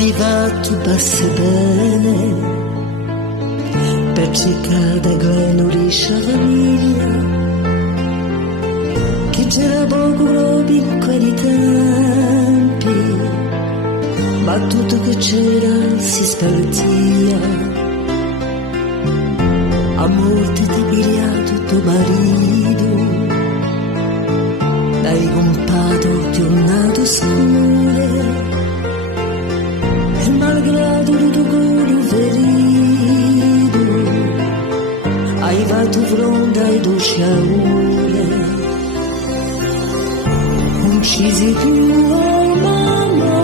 mai va tu passi bene per cercare da granulliscia famiglia che c'era poco proprio in quei tempi, ma tutto che c'era si spartia. A morte ti pigliato tuo marito dai compadre giornate scure e malgrado il tuo cuore ferito hai fatto fronte ai tuoi sciaure. Non ci sei più oh mamma,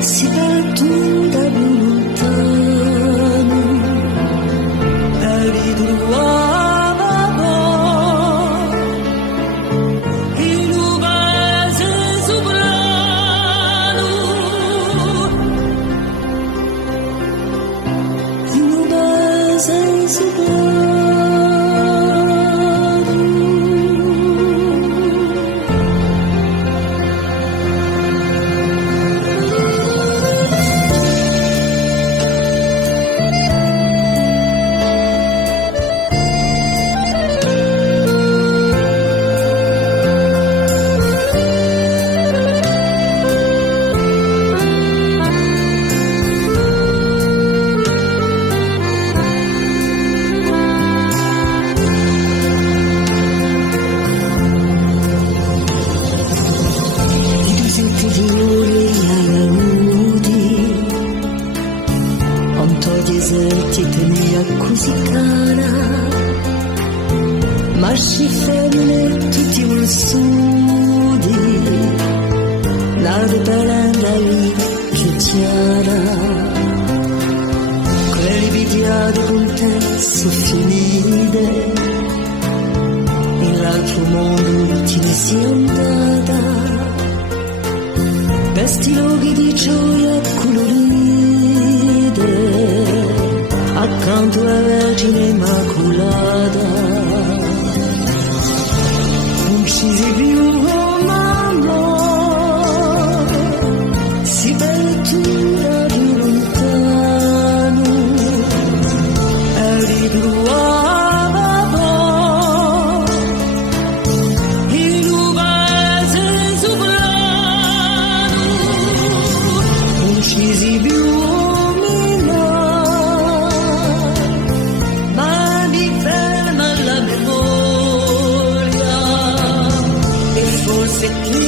si partu da più lontano da ritrovare in un paese soprano, in un paese soprano. Ti tenia così cara, maschi femmine tutti volsudi, la riparanda lì che c'era, quelle vidiate con te sono finite, in l'altro mondo te ne sei andata, vesti luoghi di gioia colorite, accanto alla Vergine Immacolata. Non ci sei più oh mamma, si vettura più lontano e ritrovava in un paese soprano. Non ci sei più se tu